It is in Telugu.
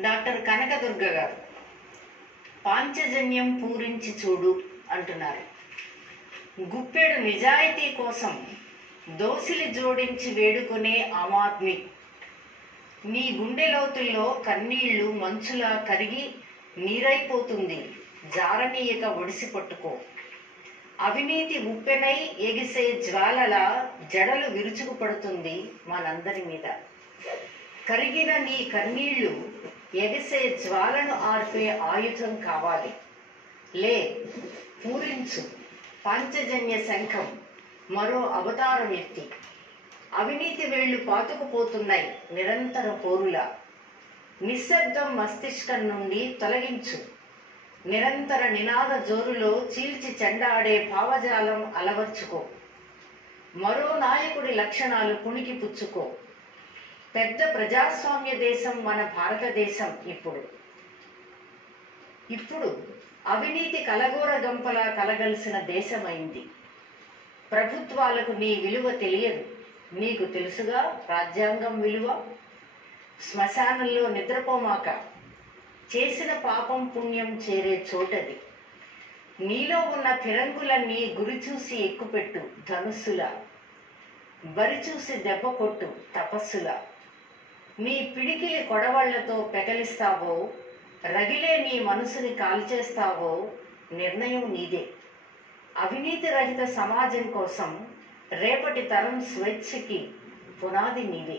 డాక్టర్ కనకదుర్గ గారు పాంచజన్యం పూరించి చూడు అంటున్నారు. గుప్పెడు నిజాయితీ కోసం దోసిలి జోడించి వేడుకునే ఆమ్ ఆద్మీ. నీ గుండె లోతుల్లో కన్నీళ్లు మంచులా కరిగి నీరైపోతుంది, జారనీయక ఒడిసి పట్టుకో. అవినీతి ఉప్పెనై ఎగిసే జ్వాలల జడలు విరుచుకు పడుతుంది మనందరి మీద. కరిగిన నీ కన్నీళ్లు ఎగిసే జ్వాలను ఆర్పే ఆయుధం కావాలి. లే, పూరించు పాంచజన్య శంఖం మరో అవతారం ఎత్తి. అవినీతి వేళ్లు పాతుకుపోతున్నాయి నిరంతర పోరులా. నిశ్శబ్దం మస్తిష్కం నుండి తొలగించు. నిరంతర నినాద జోరులో చీల్చి చెండాడే భావజాలం అలవర్చుకో. మరో నాయకుడి లక్షణాలు పుణికి పుచ్చుకో. పెద్ద ప్రజాస్వామ్య దేశం మన భారతదేశం. ఇప్పుడు అవినీతి కలగూర గంపలా కలగలిసిన దేశమైంది. ప్రభుత్వాలకు నీ విలువ తెలియదు. నీకు తెలుసుగా రాజ్యాంగం విలువ. శ్మశానంలో నిద్రపోమాక. చేసిన పాపం పుణ్యం చేరే చోటది. నీలో ఉన్న ఫిరంగులన్నీ గురి చూసి ఎక్కుపెట్టు ధనుస్సులా. బరి చూసి దెబ్బ కొట్టు తపస్సులా. నీ పిడికిలి కొడవళ్లతో పెకలిస్తావో, రగిలే నీ మనసుని కాల్చేస్తావో నిర్ణయం నీదే. అవినీతి రహిత సమాజం కోసం రేపటి తరం స్వేచ్ఛకి పునాది నీదే.